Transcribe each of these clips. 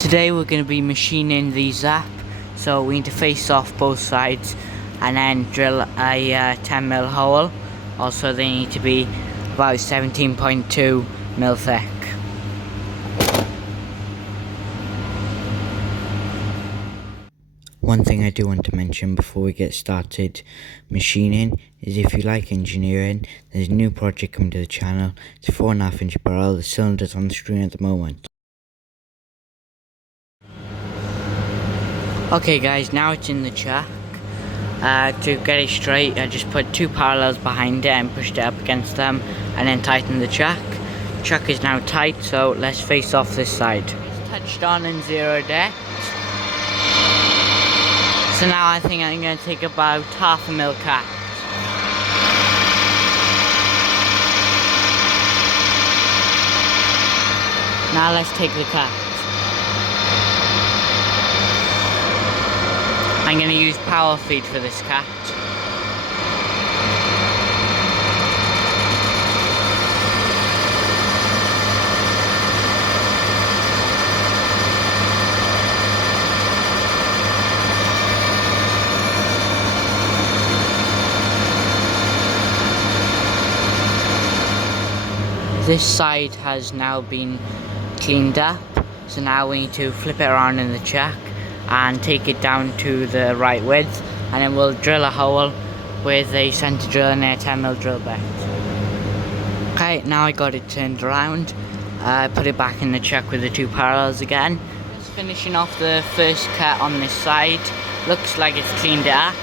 Today we're going to be machining the zap, so we need to face off both sides and then drill a 10mm hole. Also they need to be about 17.2mm thick. One thing I do want to mention before we get started machining is if you like engineering, there's a new project coming to the channel. It's a 4.5-inch barrel. The cylinder's on the screen at the moment. Okay guys, now it's in the chuck. To get it straight, I just put two parallels behind it and pushed it up against them and then tightened the chuck. Chuck is now tight, so let's face off this side. It's touched on and zeroed it. So now I think I'm going to take about 0.5mm cut. Now let's take the cut. I'm going to use power feed for this cut. This side has now been cleaned up, so now we need to flip it around in the chuck and take it down to the right width, and then we'll drill a hole with a centre drill and a 10mm drill bit. Okay, now I got it turned around. I put it back in the chuck with the two parallels again. Just finishing off the first cut on this side. Looks like it's cleaned it up,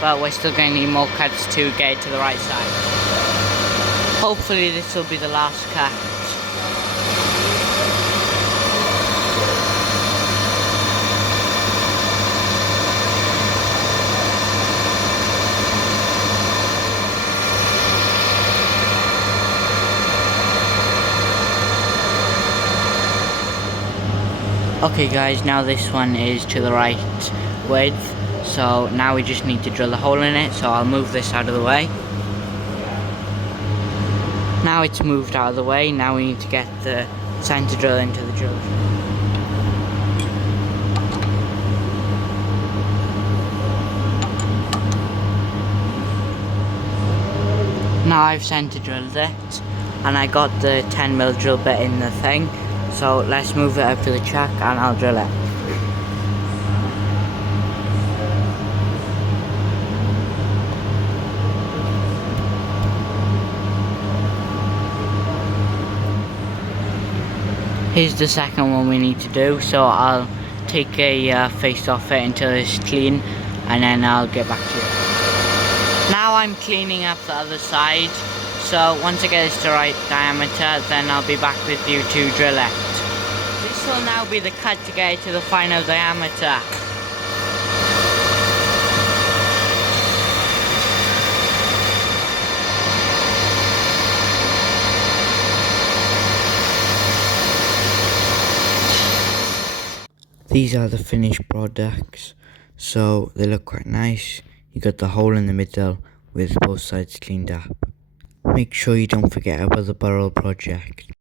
but we're still going to need more cuts to get it to the right side. Hopefully this will be the last cut. Okay guys, now this one is to the right width, so now we just need to drill a hole in it, so I'll move this out of the way. Now it's moved out of the way, now we need to get the centre drill into the drill. Now I've centre drilled it, and I got the 10mm drill bit in the thing. So let's move it up to the chuck and I'll drill it. Here's the second one we need to do, so I'll take a face off it until it's clean and then I'll get back to you. Now I'm cleaning up the other side, so once I get this to right diameter, then I'll be back with you to drill it. This will now be the cut to get it to the final diameter. These are the finished products, so they look quite nice. You got the hole in the middle with both sides cleaned up. Make sure you don't forget about the barrel project.